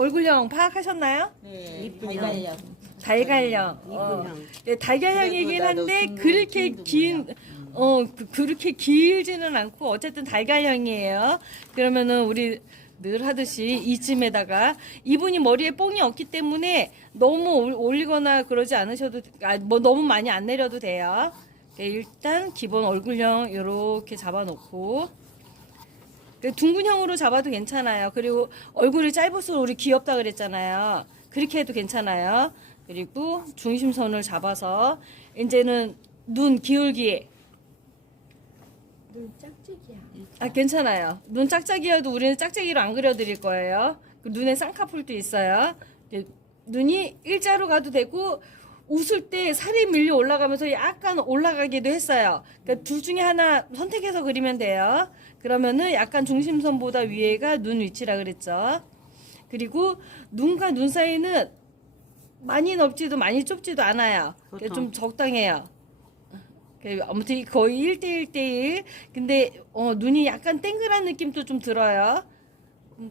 얼굴형 파악하셨나요? 네, 이쁜 달걀이요. 달걀형. 이쁜 형. 네, 달걀형이긴 그래도 나도 한데 둥근, 그렇게 둥근 긴 그렇게 길지는 않고 어쨌든 달걀형이에요. 그러면은 우리 늘 하듯이 이쯤에다가 이분이 머리에 뽕이 없기 때문에 너무 올리거나 그러지 않으셔도 뭐 너무 많이 안 내려도 돼요. 네, 일단 기본 얼굴형 이렇게 잡아놓고 둥근형으로 잡아도 괜찮아요. 그리고 얼굴이 짧을수록 우리 귀엽다 그랬잖아요. 그렇게 해도 괜찮아요. 그리고 중심선을 잡아서 이제는 눈 기울기. 눈 짝짝이야. 아, 괜찮아요. 눈 짝짝이어도 우리는 짝짝이로 안 그려드릴 거예요. 그 눈에 쌍꺼풀도 있어요. 눈이 일자로 가도 되고 웃을 때 살이 밀려 올라가면서 약간 올라가기도 했어요. 그러니까 둘 중에 하나 선택해서 그리면 돼요. 그러면은 약간 중심선보다 위에가 눈 위치라 그랬죠. 그리고 눈과 눈 사이는 많이 넓지도 많이 좁지도 않아요. 그러니까 좀 적당해요. 아무튼 거의 1대1대1. 근데 눈이 약간 땡글한 느낌도 좀 들어요.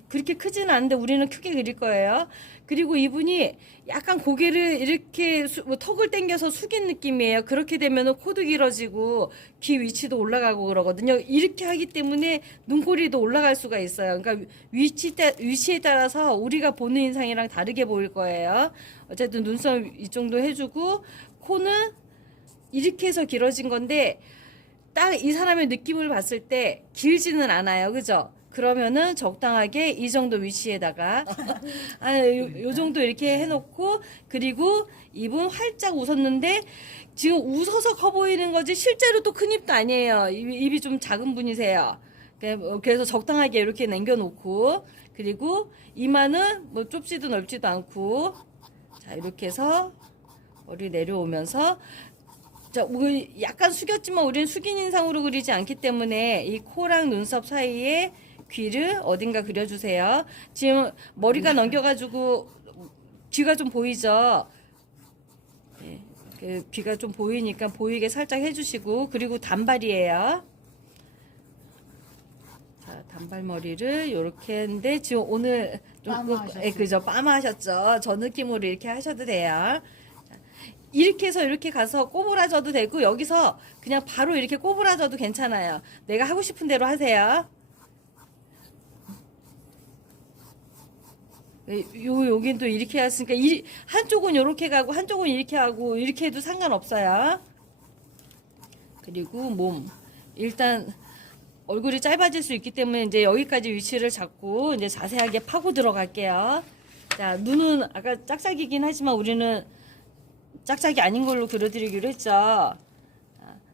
그렇게 크지는 않은데 우리는 크게 그릴 거예요. 그리고 이분이 약간 고개를 이렇게 턱을 당겨서 숙인 느낌이에요. 그렇게 되면은 코도 길어지고 귀 위치도 올라가고 그러거든요. 이렇게 하기 때문에 눈꼬리도 올라갈 수가 있어요. 그러니까 위치에 따라서 우리가 보는 인상이랑 다르게 보일 거예요. 어쨌든 눈썹 이 정도 해주고 코는 이렇게 해서 길어진 건데 딱 이 사람의 느낌을 봤을 때 길지는 않아요. 그죠? 그러면은 적당하게 이 정도 위치에다가 요 정도 이렇게 해놓고 그리고 입은 활짝 웃었는데 지금 웃어서 커 보이는 거지 실제로 또 큰 입도 아니에요. 입이 좀 작은 분이세요. 그래서 적당하게 이렇게 남겨놓고 그리고 이마는 뭐 좁지도 넓지도 않고 자 이렇게 해서 머리 내려오면서 자, 약간 숙였지만 우리는 숙인 인상으로 그리지 않기 때문에 이 코랑 눈썹 사이에 귀를 어딘가 그려주세요. 지금 머리가 넘겨가지고 귀가 좀 보이죠? 네, 귀가 좀 보이니까 보이게 살짝 해주시고 그리고 단발이에요. 자, 단발머리를 이렇게 했는데 지금 오늘 좀 그죠? 빠마하셨죠? 저 느낌으로 이렇게 하셔도 돼요. 이렇게 해서 이렇게 가서 꼬부라져도 되고 여기서 그냥 바로 이렇게 꼬부라져도 괜찮아요. 내가 하고 싶은 대로 하세요. 여긴 또 이렇게 했으니까 한쪽은 이렇게 가고 한쪽은 이렇게 하고 이렇게 해도 상관없어요. 그리고 몸 일단 얼굴이 짧아질 수 있기 때문에 이제 여기까지 위치를 잡고 이제 자세하게 파고 들어갈게요. 자 눈은 아까 짝짝이긴 하지만 우리는 짝짝이 아닌 걸로 그려드리기로 했죠.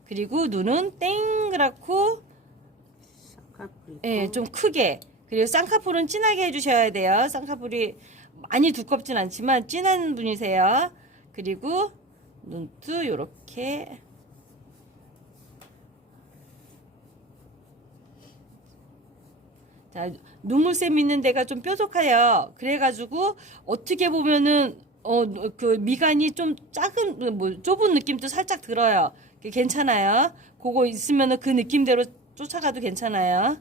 그리고 눈은 땡그랗고 예, 좀 크게 그리고 쌍꺼풀은 진하게 해주셔야 돼요. 쌍꺼풀이 많이 두껍진 않지만 진한 분이세요. 그리고 눈도 이렇게 자 눈물샘 있는 데가 좀 뾰족해요. 그래가지고 어떻게 보면은 그 미간이 좀 작은 뭐 좁은 느낌도 살짝 들어요. 괜찮아요. 그거 있으면은 그 느낌대로 쫓아가도 괜찮아요.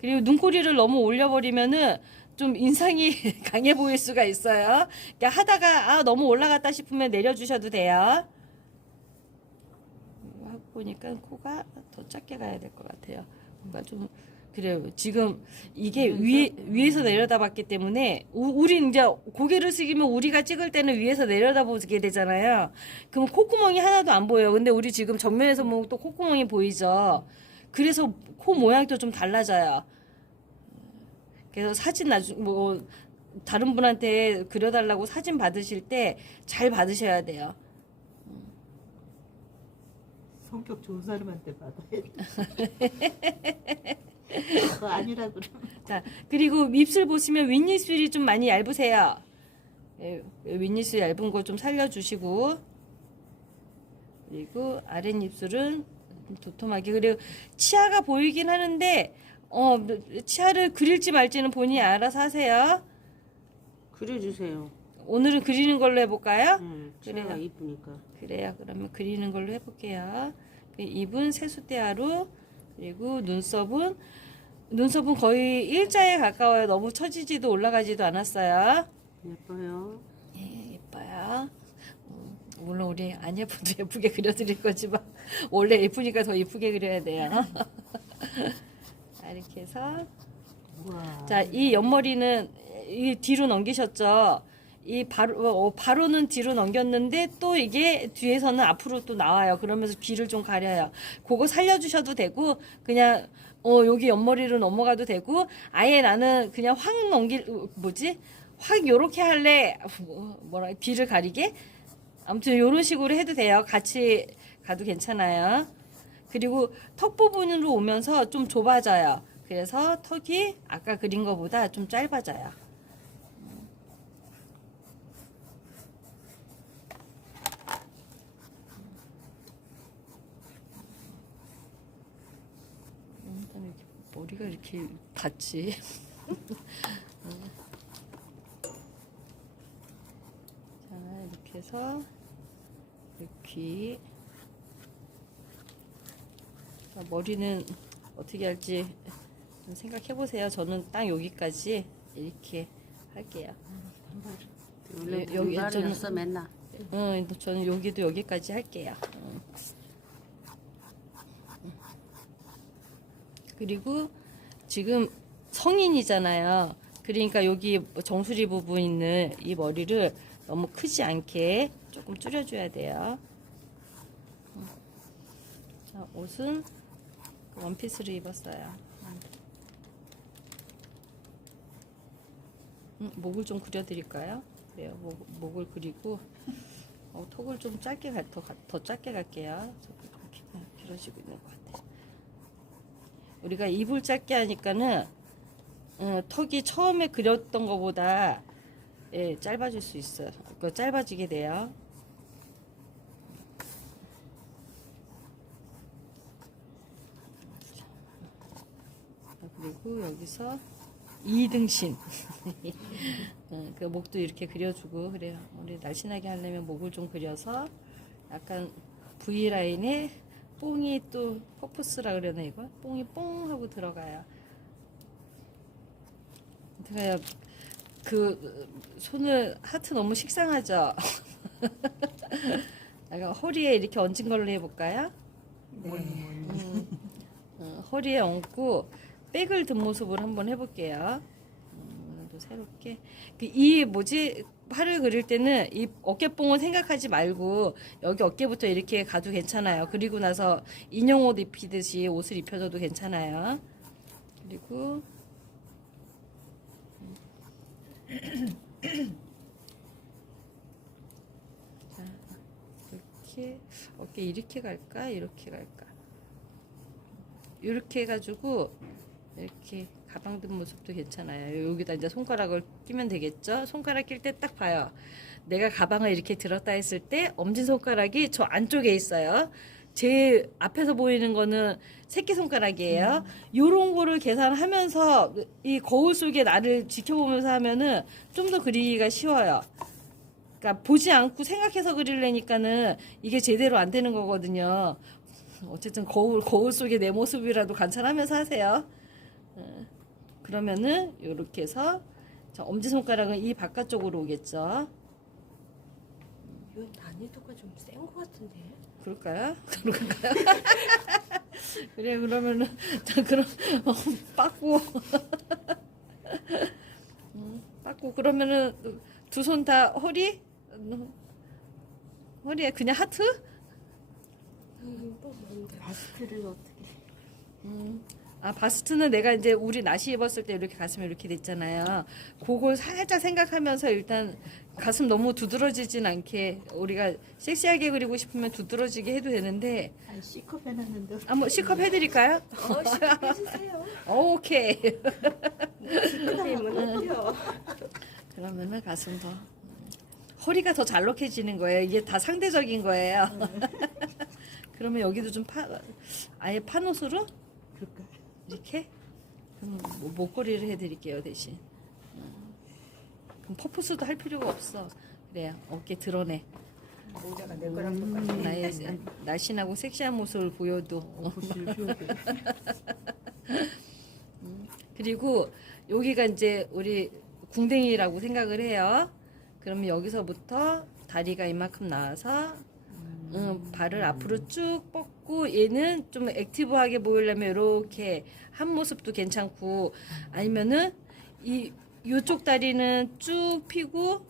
그리고 눈꼬리를 너무 올려버리면은 좀 인상이 강해 보일 수가 있어요. 그러니까 하다가 너무 올라갔다 싶으면 내려주셔도 돼요. 하고 보니까 코가 더 작게 가야 될 것 같아요. 뭔가 좀 그래요. 지금 이게 위에서 내려다봤기 때문에 우리 이제 고개를 숙이면 우리가 찍을 때는 위에서 내려다보게 되잖아요. 그럼 콧구멍이 하나도 안 보여요. 근데 우리 지금 정면에서 보면 또 콧구멍이 보이죠. 그래서 코 모양도 좀 달라져요. 그래서 사진 뭐 다른 분한테 그려달라고 사진 받으실 때 잘 받으셔야 돼요. 성격 좋은 사람한테 받아야 돼. 그거 아니라 그러면. 자, 그리고 입술 보시면 윗입술이 좀 많이 얇으세요. 예, 윗입술 얇은 거 좀 살려주시고 그리고 아랫입술은 도톰하게 그리고 치아가 보이긴 하는데 치아를 그릴지 말지는 본인이 알아서 하세요. 그려주세요. 오늘은 그리는 걸로 해볼까요? 치아가 이쁘니까. 그래요. 그러면 그리는 걸로 해볼게요. 입은 세숫대야로 그리고 눈썹은 눈썹은 거의 일자에 가까워요. 너무 처지지도 올라가지도 않았어요. 예뻐요. 예, 예뻐요. 물론 우리 안 예뻐도 예쁘게 그려드릴 거지만 원래 예쁘니까 더 예쁘게 그려야 돼요. 자, 이렇게 해서 우와. 자, 이 옆머리는 이 뒤로 넘기셨죠? 이 바로는 뒤로 넘겼는데 또 이게 뒤에서는 앞으로 또 나와요. 그러면서 귀를 좀 가려요. 그거 살려주셔도 되고 그냥 여기 옆머리로 넘어가도 되고 아예 나는 그냥 확 확 요렇게 할래. 뭐라 귀를 가리게? 아무튼 요런 식으로 해도 돼요. 같이 가도 괜찮아요. 그리고 턱 부분으로 오면서 좀 좁아져요. 그래서 턱이 아까 그린 것보다 좀 짧아져요. 머리가 이렇게 닿지? 자, 이렇게 해서 귀. 자, 머리는 어떻게 할지 좀 생각해 보세요. 저는 딱 여기까지 이렇게 할게요. 원래 여기 단발이었어 맨날. 저는 여기도 여기까지 할게요. 그리고 지금 성인이잖아요. 그러니까 여기 정수리 부분 있는 이 머리를 너무 크지 않게 조금 줄여줘야 돼요. 자, 옷은 원피스를 입었어요. 목을 좀 그려드릴까요? 그래요. 목을 그리고 턱을 좀 더 짧게 갈게요. 이렇게 길어지고 있는 것 같아요. 우리가 입을 짧게 하니까는 턱이 처음에 그렸던 것보다 짧아질 수 있어요. 짧아지게 돼요. 그리고 여기서 이등신 그 목도 이렇게 그려주고 그래요. 우리 날씬하게 하려면 목을 좀 그려서 약간 V라인에 뽕이 또 퍼프스라 그러나 이거 뽕이 뽕 하고 들어가요. 제가 그 손을 하트 너무 식상하죠. 약간 허리에 이렇게 얹은 걸로 해볼까요? 허리에 얹고 백을 든 모습을 한번 해볼게요. 오늘도 새롭게 팔을 그릴 때는 이 어깨뽕을 생각하지 말고 여기 어깨부터 이렇게 가도 괜찮아요. 그리고 나서 인형옷 입히듯이 옷을 입혀줘도 괜찮아요. 그리고 자, 이렇게 어깨 이렇게 갈까 이렇게 갈까 이렇게 해가지고 이렇게 가방 든 모습도 괜찮아요. 여기다 이제 손가락을 끼면 되겠죠. 손가락 낄 때 딱 봐요. 내가 가방을 이렇게 들었다 했을 때 엄지손가락이 저 안쪽에 있어요. 제 앞에서 보이는 거는 새끼손가락이에요. 요런 거를 계산하면서 이 거울 속에 나를 지켜보면서 하면은 좀 더 그리기가 쉬워요. 그러니까 보지 않고 생각해서 그리려니까는 이게 제대로 안 되는 거거든요. 어쨌든 거울 속에 내 모습이라도 관찰하면서 하세요. 그러면은 요렇게 해서 자, 엄지손가락은 이 바깥쪽으로 오겠죠. 이건 난이도가 좀 센 것 같은데. 그럴까요? 그럴까요? 그래 그러면은 자 그럼 빠꾸 빠꾸 그러면은 두 손 다 허리에 그냥 하트? 또 뭔데? 마스크를 어떻게? 바스트는 내가 이제 우리 나시 입었을 때 이렇게 가슴이 이렇게 됐잖아요. 그걸 살짝 생각하면서 일단 가슴 너무 두드러지진 않게 우리가 섹시하게 그리고 싶으면 두드러지게 해도 되는데 C컵 해놨는데. 한번 C컵 해드릴까요? 해주세요. 오케이. 선생님은 어때요? 그러면은 가슴 더 허리가 더 잘록해지는 거예요. 이게 다 상대적인 거예요. 그러면 여기도 좀 아예 판옷으로 그럴까? 이렇게 그럼 목걸이를 해드릴게요 대신. 그럼 퍼프스도 할 필요가 없어. 그래요. 어깨 드러내. 모자가 내 거랑 똑같아. 나의 날씬하고 섹시한 모습을 보여도. 그리고 여기가 이제 우리 궁뎅이라고 생각을 해요. 그러면 여기서부터 다리가 이만큼 나와서 발을 앞으로 쭉 뻗고 얘는 좀 액티브하게 보이려면 이렇게 한 모습도 괜찮고 아니면은 요쪽 다리는 쭉 펴고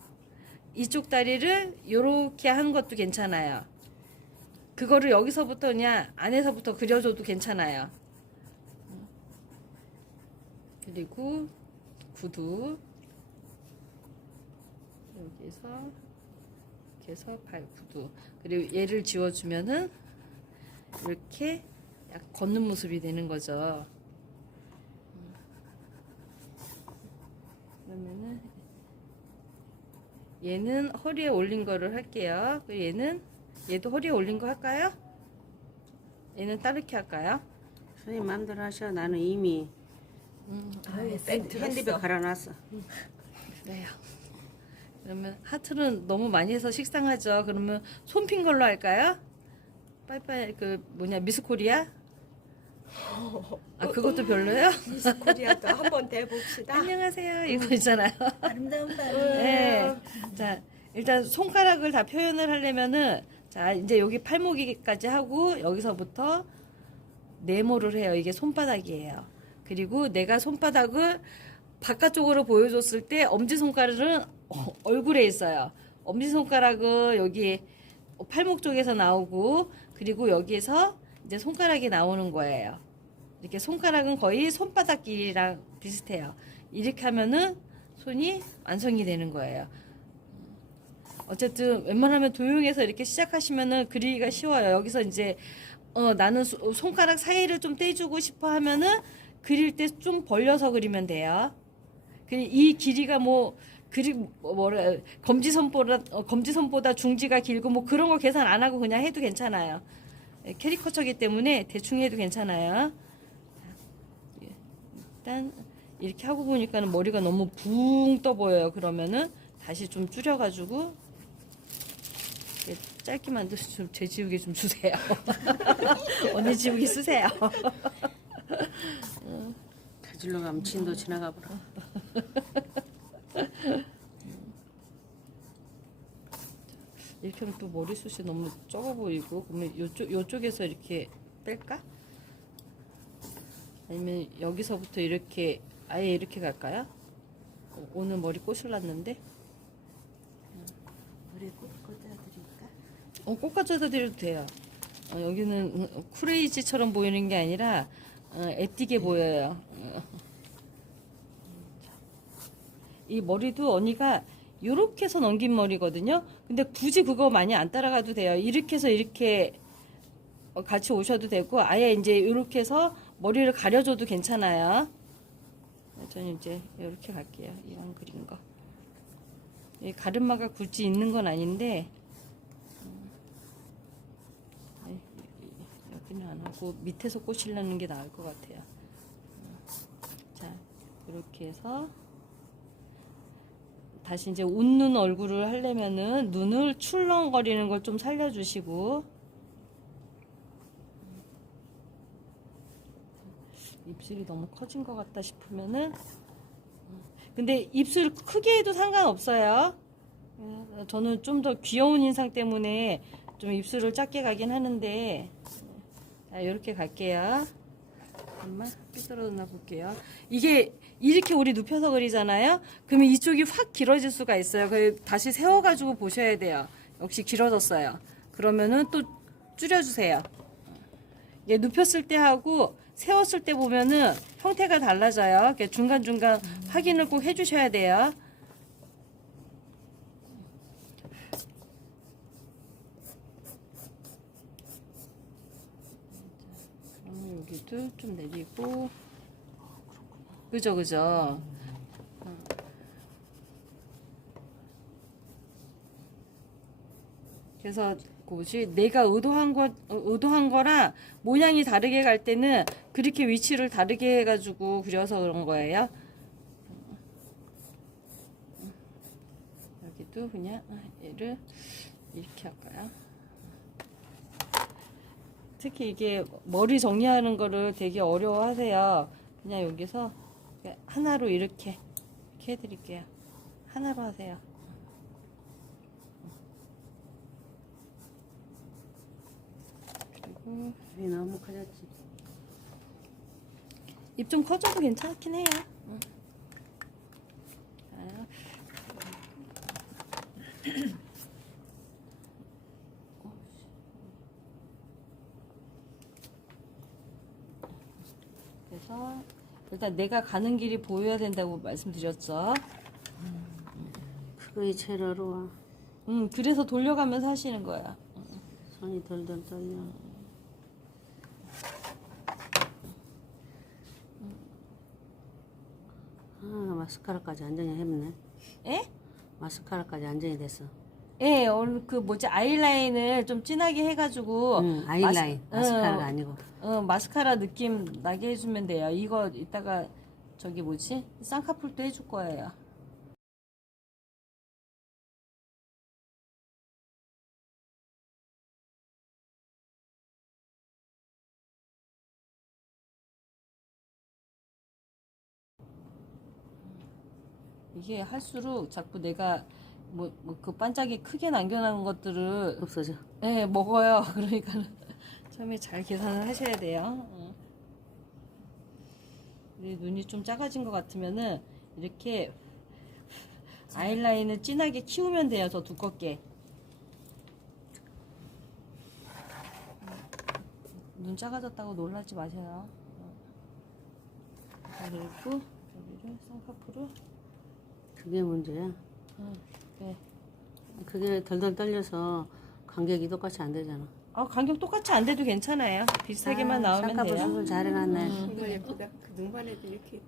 이쪽 다리를 이렇게 하는 것도 괜찮아요. 그거를 여기서부터 그냥 안에서부터 그려줘도 괜찮아요. 그리고 구두 여기서 이렇게 해서 발 구두 그리고 얘를 지워주면은 이렇게 약 걷는 모습이 되는 거죠. 그러면은 얘는 허리에 올린 거를 할게요. 얘도 허리에 올린 거 할까요? 얘는 따르게 할까요? 선생님 마음대로 하셔. 나는 이미 핸드백 갈아놨어. 그래요. 그러면 하트는 너무 많이 해서 식상하죠. 그러면 손핀 걸로 할까요? 빠이빠이 미스코리아? 아 그것도 별로예요? 미스 코리아도 한번 내봅시다. 안녕하세요 이거 있잖아요. 아름다운 밤. 네. 자 일단 손가락을 다 표현을 하려면은 자 이제 여기 팔목이까지 하고 여기서부터 네모를 해요. 이게 손바닥이에요. 그리고 내가 손바닥을 바깥쪽으로 보여줬을 때 엄지손가락은 얼굴에 있어요. 엄지손가락은 여기 팔목 쪽에서 나오고 그리고 여기에서 이제 손가락이 나오는 거예요. 이렇게 손가락은 거의 손바닥 길이랑 비슷해요. 이렇게 하면은 손이 완성이 되는 거예요. 어쨌든 웬만하면 도형에서 이렇게 시작하시면은 그리기가 쉬워요. 여기서 이제 나는 손가락 사이를 좀 떼주고 싶어 하면은 그릴 때 좀 벌려서 그리면 돼요. 이 길이가 검지선보다 중지가 길고 뭐 그런 거 계산 안 하고 그냥 해도 괜찮아요. 캐리커처기 때문에 대충 해도 괜찮아요. 일단 이렇게 하고 보니까는 머리가 너무 붕 떠 보여요. 그러면은 다시 좀 줄여가지고 짧게 만들어서 좀 제 지우개 좀 주세요. 언니 지우개 쓰세요. 가질러 가면 진도 지나가 보라. 이렇게 하면 또 머리숱이 너무 적어 보이고 그러면 요쪽에서 이렇게 뺄까? 아니면 여기서부터 이렇게 아예 이렇게 갈까요? 오늘 머리 꼬실랐는데 머리 꽂아드릴까? 꽂아줘도 돼요. 여기는 크레이지처럼 보이는 게 아니라 애띠게 보여요. 이 머리도 언니가 요렇게 해서 넘긴 머리거든요. 근데 굳이 그거 많이 안 따라가도 돼요. 이렇게 해서 이렇게 같이 오셔도 되고 아예 이제 요렇게 해서 머리를 가려줘도 괜찮아요. 저는 이제 이렇게 갈게요. 이왕 그린 거. 이 가르마가 굳이 있는 건 아닌데 여기는 안 하고 밑에서 꽂으려는 게 나을 것 같아요. 자, 이렇게 해서 다시 이제 웃는 얼굴을 하려면은 눈을 출렁거리는 걸 좀 살려주시고 입술이 너무 커진 것 같다 싶으면은 근데 입술 크게 해도 상관없어요. 저는 좀 더 귀여운 인상 때문에 좀 입술을 작게 가긴 하는데 자 이렇게 갈게요. 잠깐만 삐뚤어졌나 볼게요. 이게 이렇게 우리 눕혀서 그리잖아요. 그러면 이쪽이 확 길어질 수가 있어요. 그래서 다시 세워가지고 보셔야 돼요. 역시 길어졌어요. 그러면은 또 줄여주세요. 이게 눕혔을 때 하고 세웠을 때 보면은 형태가 달라져요. 중간중간 확인을 꼭 해주셔야 돼요. 그럼 여기도 좀 내리고 그죠. 그래서 뭐지 내가 의도한 거랑 모양이 다르게 갈 때는 그렇게 위치를 다르게 해가지고 그려서 그런 거예요. 여기도 그냥 얘를 이렇게 할까요? 특히 이게 머리 정리하는 거를 되게 어려워하세요. 그냥 여기서 하나로 이렇게 해드릴게요. 하나로 하세요. 그리고 입이 너무 커졌지. 입 좀 커져도 괜찮긴 해요. 자, 그래서 일단 내가 가는 길이 보여야 된다고 말씀드렸죠. 그거이 제일 어려워. 그래서 돌려가면서 하시는 거야. 손이 덜덜 떨려. 마스카라까지 완전히 했네. 에? 마스카라까지 완전히 됐어. 예, 오늘 그 뭐지 아이라인을 좀 진하게 해가지고 아이라인. 마스카라가 아니고. 마스카라 느낌 나게 해주면 돼요. 이거 이따가 저기 뭐지 쌍꺼풀도 해줄 거예요. 이게 할수록 자꾸 내가 그 반짝이 크게 남겨놓은 것들을 없어져. 예, 먹어요. 그러니까 처음에 잘 계산을 하셔야 돼요. 우리 눈이 좀 작아진 것 같으면은 이렇게 아이라인을 진하게 키우면 돼요. 더 두껍게. 눈 작아졌다고 놀라지 마세요. 그리고 여기를 쌍꺼풀을 그게 문제야. 네. 그게 덜덜 떨려서 간격이 똑같이 안 되잖아. 간격 똑같이 안 돼도 괜찮아요. 비슷하게만 나오면 쌍꺼풀 돼요. 수술 잘 해놨네. 정말 예쁘다. 그 눈만 해도 이렇게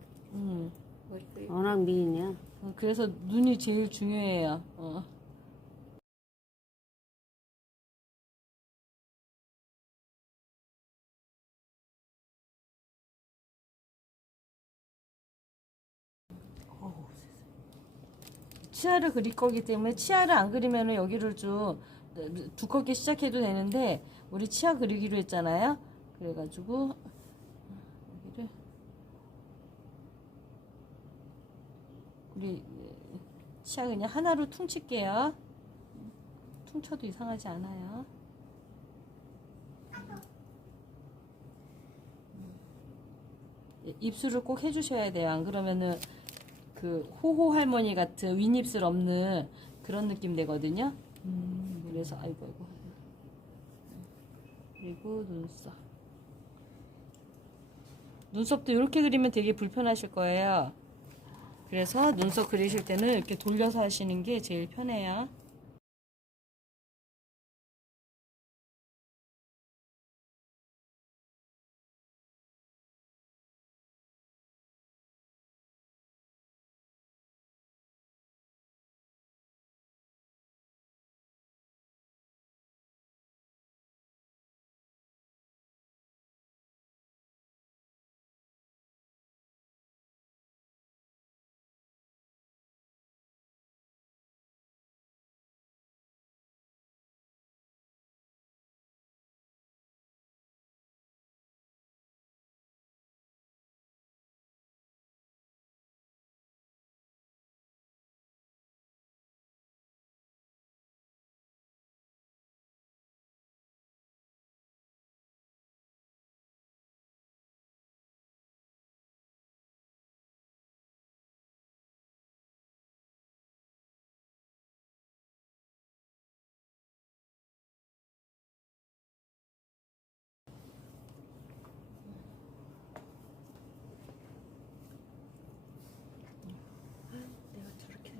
머리도 예쁘고. 워낙 미인이야. 그래서 눈이 제일 중요해요. 치아를 그릴 거기 때문에 치아를 안 그리면은 여기를 좀 두껍게 시작해도 되는데 우리 치아 그리기로 했잖아요. 그래가지고 여기를 우리 치아 그냥 하나로 퉁칠게요. 퉁쳐도 이상하지 않아요. 입술을 꼭 해주셔야 돼요. 안 그러면은 그 호호 할머니 같은 윗입술 없는 그런 느낌 되거든요. 그래서 아이고. 그리고 눈썹도 이렇게 그리면 되게 불편하실 거예요. 그래서 눈썹 그리실 때는 이렇게 돌려서 하시는 게 제일 편해요.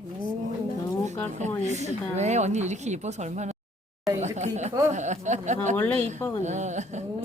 너무 깔끔하고 예쁘다. 왜 언니 이렇게 입어서 얼마나 이렇게 입어? 원래 이뻐 근데. 오.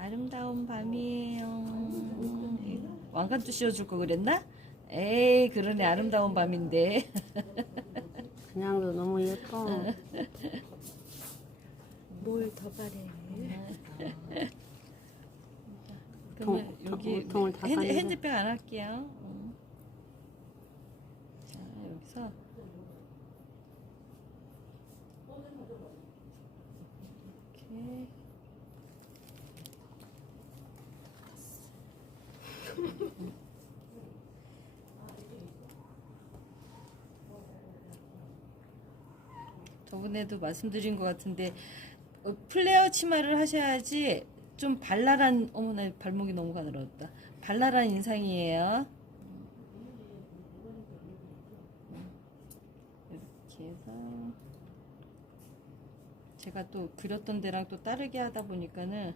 아름다운 밤이에요. 왕관도 씌워줄 거 그랬나? 에이, 그러네. 아름다운 밤인데. 그냥도 너무 예뻐. 뭘 더 바래? 그러면 여기 우통을 다 깔리고. 핸드백 안 할게요. 자, 여기서 이렇게 저번에도 말씀드린 것 같은데 플레어 치마를 하셔야지 좀 발랄한, 어머나 발목이 너무 가늘었다. 발랄한 인상이에요. 이렇게 해서 제가 또 그렸던 데랑 또 다르게 하다 보니까는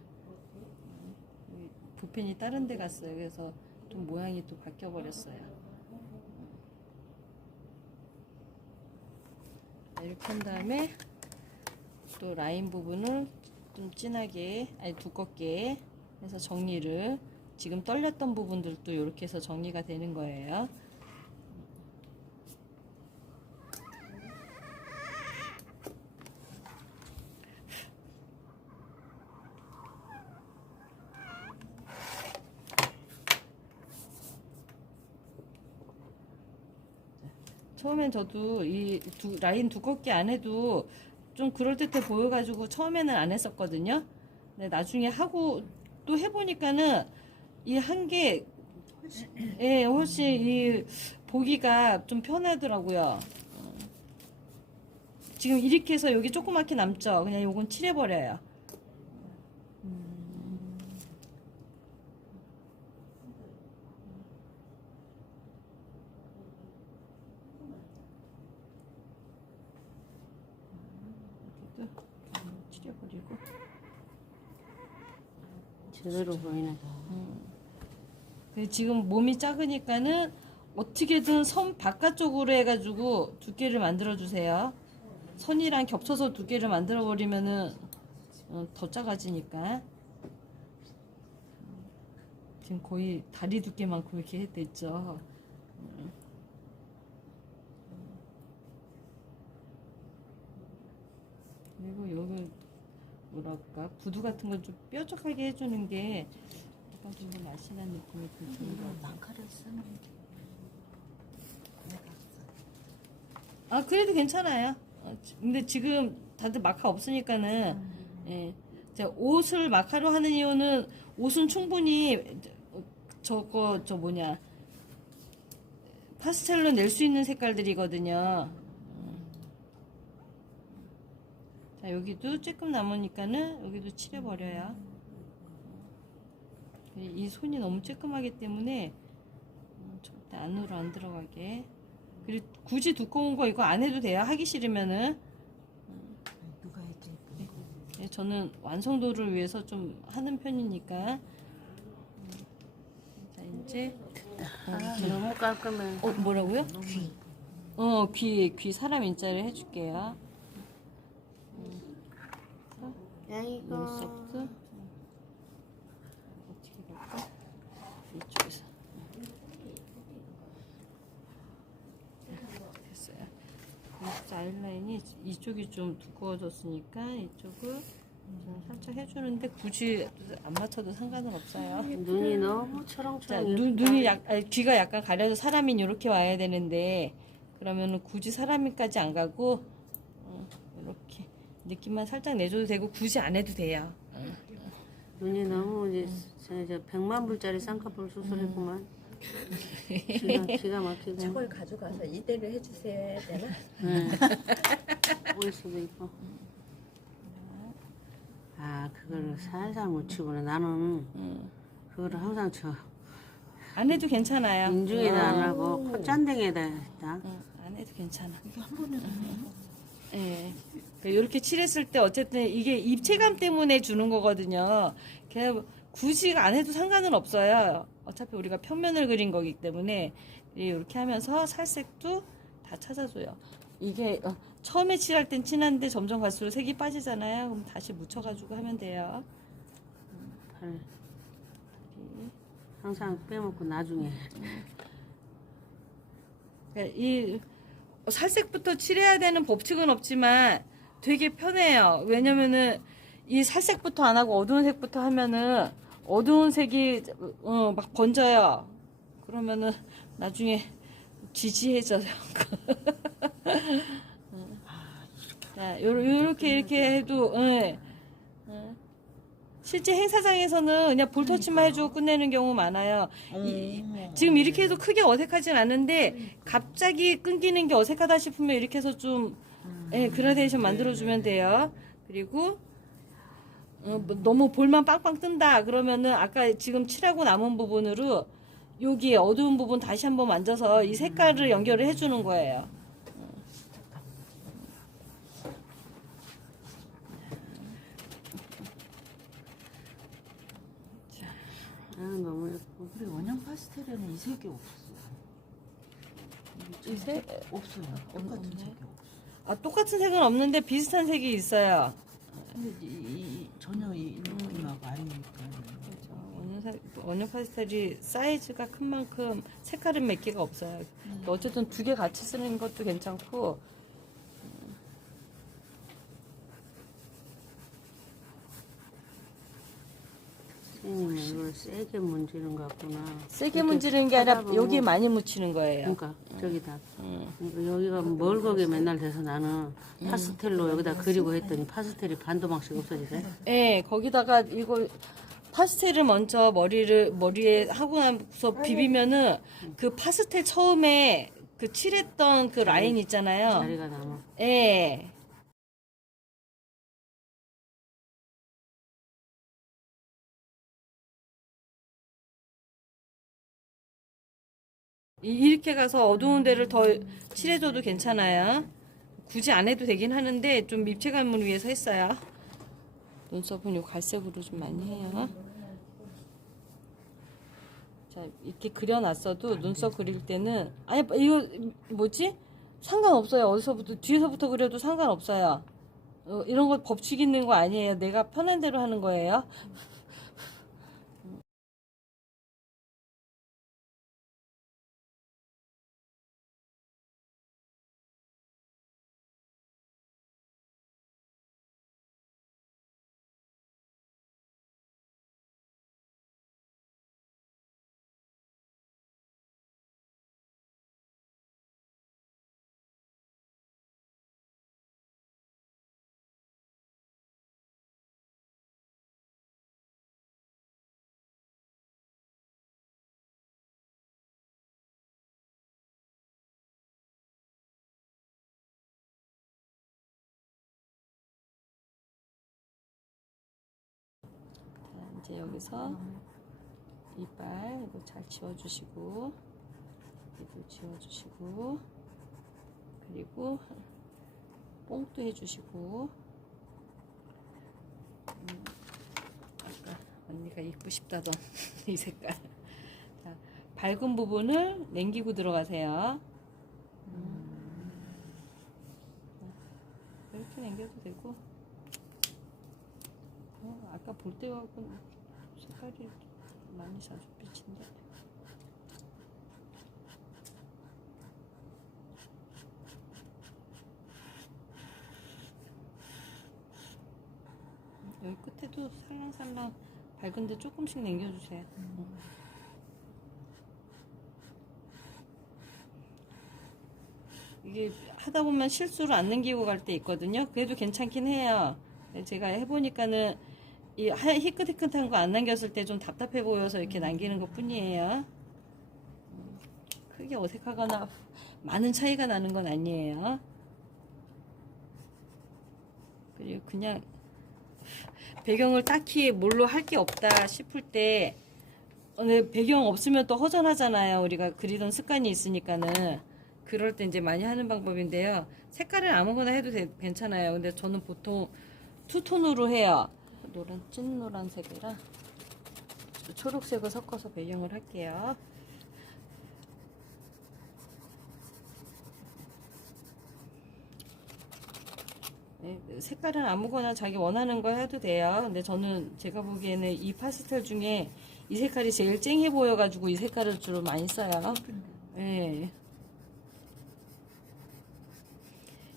붓펜이 다른 데 갔어요. 그래서 좀 모양이 또 바뀌어 버렸어요. 이렇게 한 다음에 또 라인 부분을 좀 진하게, 아니 두껍게 해서 정리를, 지금 떨렸던 부분들도 이렇게 해서 정리가 되는 거예요. 처음엔 저도 이 라인 두껍게 안 해도 좀 그럴듯해 보여가지고 처음에는 안 했었거든요. 근데 나중에 하고 또 해보니까는 이 한 게, 예, 훨씬 이 보기가 좀 편하더라고요. 지금 이렇게 해서 여기 조그맣게 남죠? 그냥 요건 칠해버려요. 칠해버리고. 제대로 보이네. 지금 몸이 작으니까는 어떻게든 선 바깥쪽으로 해가지고 두께를 만들어 주세요. 선이랑 겹쳐서 두께를 만들어 버리면은 더 작아지니까. 지금 거의 다리 두께만큼 이렇게 됐죠. 그리고 여기 뭐랄까 구두 같은 걸 좀 뾰족하게 해주는 게 약간 좀 더 날씬한 느낌이 좀 드는 것 같아요. 난카를 쓰는 게 아, 그래도 괜찮아요. 근데 지금 다들 마카 없으니까는, 예. 자, 옷을 마카로 하는 이유는 옷은 충분히 저 뭐냐, 파스텔로 낼 수 있는 색깔들이거든요. 자, 여기도 조금 남으니까는 여기도 칠해버려요. 이 손이 너무 쬐끔하기 때문에 절대 안으로 안 들어가게. 그리고 굳이 두꺼운 거 이거 안 해도 돼요. 하기 싫으면은. 누가 해도 예쁘고. 예, 저는 완성도를 위해서 좀 하는 편이니까. 자, 이제 너무 깔끔해. 뭐라고요? 귀 사람 인자를 해줄게요. 야, 이거. 눈썹도 어떻게 갈까? 이쪽에서. 됐어요. 입술 아이라인이 이쪽이 좀 두꺼워졌으니까 이쪽을 좀 살짝 해주는데 굳이 안 맞춰도 상관은 없어요. 눈이 너무 자, 초롱초롱. 눈이 귀가 약간 가려서 사람이 이렇게 와야 되는데 그러면은 굳이 사람이까지 안 가고 이렇게 느낌만 살짝 내줘도 되고 굳이 안 해도 돼요. 눈이 너무 이제 100만 불짜리 쌍꺼풀 수술했구만. 기가 막히고. 저걸 가져가서 이대로 해주세요 해야 되나? 보일 수도 있고. 아, 그거를 살살 묻히구나. 나는 그거를 항상 안 해도 괜찮아요. 인중에다 안 하고 콧잔등에다 했다. 안 해도 괜찮아. 이게 한 번에 되네요. 예. 이렇게 칠했을 때 어쨌든 이게 입체감 때문에 주는 거거든요. 그냥 굳이 안 해도 상관은 없어요. 어차피 우리가 평면을 그린 거기 때문에 이렇게 하면서 살색도 다 찾아줘요. 이게 처음에 칠할 땐 진한데 점점 갈수록 색이 빠지잖아요. 그럼 다시 묻혀가지고 하면 돼요. 팔. 항상 빼먹고 나중에. 이 살색부터 칠해야 되는 법칙은 없지만 되게 편해요. 왜냐면은 이 살색부터 안 하고 어두운 색부터 하면은 어두운 색이 막 번져요. 그러면은 나중에 지지해져요. 자, 이렇게 해도 실제 행사장에서는 그냥 볼터치만 해주고 끝내는 경우 많아요. 지금 이렇게 해도 크게 어색하진 않은데 갑자기 끊기는 게 어색하다 싶으면 이렇게 해서 좀 그라데이션 만들어주면 돼요. 그리고 뭐 너무 볼만 빵빵 뜬다 그러면은 아까 지금 칠하고 남은 부분으로 여기 어두운 부분 다시 한번 만져서 이 색깔을 연결을 해주는 거예요. 아, 너무 예뻐. 우리 원형 파스텔에는 이 색이 없어. 이 색? 없어요. 똑같은 색이 없어. 아, 똑같은 색은 없는데 비슷한 색이 있어요. 근데 전혀 이 느낌하고 아니니까. 원형 파스텔이 사이즈가 큰 만큼 색깔은 몇 개가 없어요. 어쨌든 두 개 같이 쓰는 것도 괜찮고. 선생님은 이걸 세게 문지른 것 같구나. 세게 문지르는 게 아니라 하다 보면- 여기에 많이 묻히는 거예요. 그러니까 저기다. 그러니까 여기가 멀겋게 맨날 돼서 나는 파스텔로 여기다 그리고 했더니 파스텔이 반도막씩 없어지네. 네, 거기다가 이거 파스텔을 먼저 머리에 하고 나서 비비면은 그 파스텔 처음에 그 칠했던 그 라인 있잖아요. 자리가 남아. 예. 이렇게 가서 어두운 데를 더 칠해줘도 괜찮아요. 굳이 안 해도 되긴 하는데 좀 입체감을 위해서 했어요. 눈썹은 요 갈색으로 좀 많이 해요. 자, 이렇게 그려놨어도 눈썹 그릴 때는 아니 이거 뭐지? 상관없어요. 어디서부터 뒤에서부터 그려도 상관없어요. 이런 거 법칙 있는 거 아니에요. 내가 편한 대로 하는 거예요. 자, 이제 여기서 이빨 이거 잘 지워주시고 이도 지워주시고 그리고 뽕도 해주시고 아까 언니가 입고 싶다던 이 색깔. 자, 밝은 부분을 남기고 들어가세요. 이렇게 남겨도 되고 아까 볼 때하고 색깔이 많이 자주 비친다. 여기 끝에도 살랑살랑 밝은데 조금씩 남겨주세요. 이게 하다 보면 실수로 안 남기고 갈 때 있거든요. 그래도 괜찮긴 해요. 제가 해보니까는 이 희끗희끗한 거 안 남겼을 때 좀 답답해 보여서 이렇게 남기는 것 뿐이에요. 크게 어색하거나 많은 차이가 나는 건 아니에요. 그리고 그냥 배경을 딱히 뭘로 할 게 없다 싶을 때 배경 없으면 또 허전하잖아요. 우리가 그리던 습관이 있으니까는. 그럴 때 이제 많이 하는 방법인데요. 색깔은 아무거나 해도 괜찮아요. 근데 저는 보통 투톤으로 해요. 찐 노란색이랑 초록색을 섞어서 배경을 할게요. 네, 색깔은 아무거나 자기 원하는 거 해도 돼요. 근데 저는 제가 보기에는 이 파스텔 중에 이 색깔이 제일 쨍해 보여가지고 이 색깔을 주로 많이 써요. 예.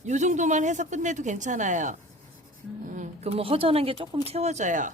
요 정도만 해서 끝내도 괜찮아요. 그럼 허전한 게 조금 채워져요.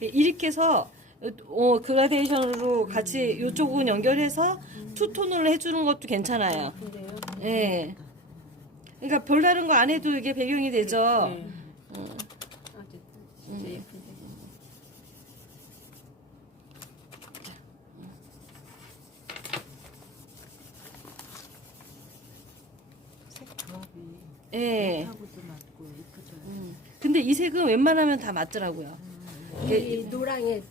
이렇게 해서 그라데이션으로 같이 이쪽은 연결해서 투톤을 해주는 것도 괜찮아요. 근데요. 예. 그러니까 별다른 거 안 해도 이게 배경이 되죠. 네. 아주 진짜 예쁜데. 색 조합이 예. 하고도 맞고 예쁘죠. 근데 이 색은 웬만하면 다 맞더라고요. 이 노랑의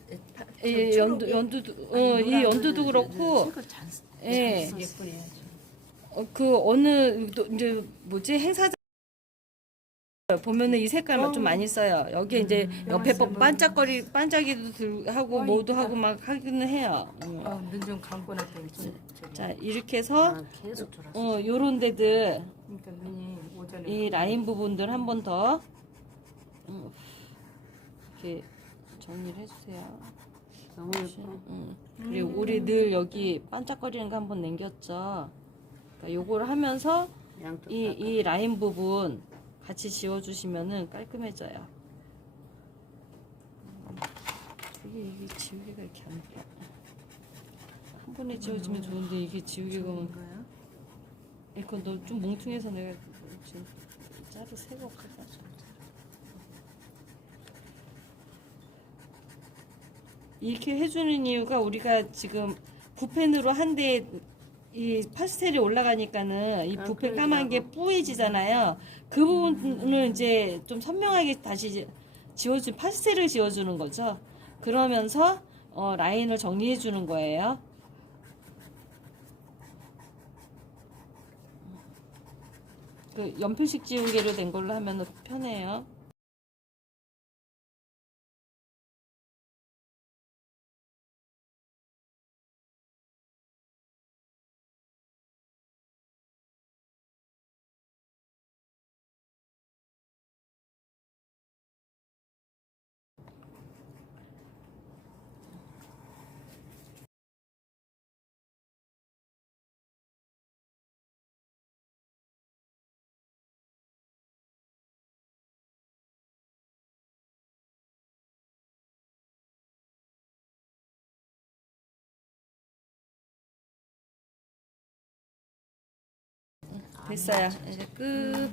예, 연두도, 이 연두도 그렇고, 색을 잘 예. 썼어요. 예쁘네요. 그 어느 이제 뭐지 행사장 보면은 이 색깔만 좀 많이 써요. 여기 이제 옆에 반짝이도 하고 뭐도 하고 막 하기는 해요. 눈좀 감고 났더니 자 이렇게 해서 아, 계속 졸았어. 요런 데들 그러니까 눈이 오전에 이 라인 부분들 한 번 더 이렇게 정리를 해주세요. 너무 예뻐. 그리고 우리 늘 여기 반짝거리는 거 한번 남겼죠. 그러니까 요거를 하면서 양쪽 이 라인 부분 같이 지워주시면은 깔끔해져요. 이게 지우개가 이렇게 안 돼. 한 번에 지워지면 좋은데 이게 지우개가 뭔가요? 이거 너 좀 뭉퉁해서 내가 지금 자루 새거 갖다 줘. 이렇게 해주는 이유가 우리가 지금 붓펜으로 한데 이 파스텔이 올라가니까는 이 붓펜 까만 게 뿌얘지잖아요. 그 부분을 이제 좀 선명하게 다시 지워준 파스텔을 지워주는 거죠. 그러면서 라인을 정리해 주는 거예요. 그 연필식 지우개로 된 걸로 하면 편해요. 됐어요. 이제 끝.